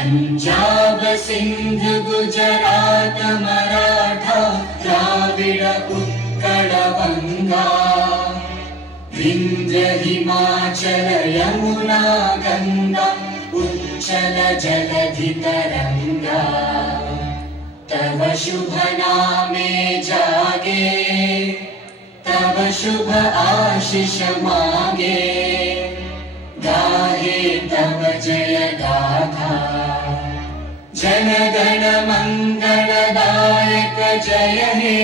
पंजाब सिंध गुजरात मराठा द्राविड उत्कल गंगा विंध्य हिमाचल यमुना गंगा उच्चल जलधि तरंगा तव शुभ नामे जागे तव शुभ आशीष मांगे गाहे तव जय गाथा जन गण मंगलदायक जय हे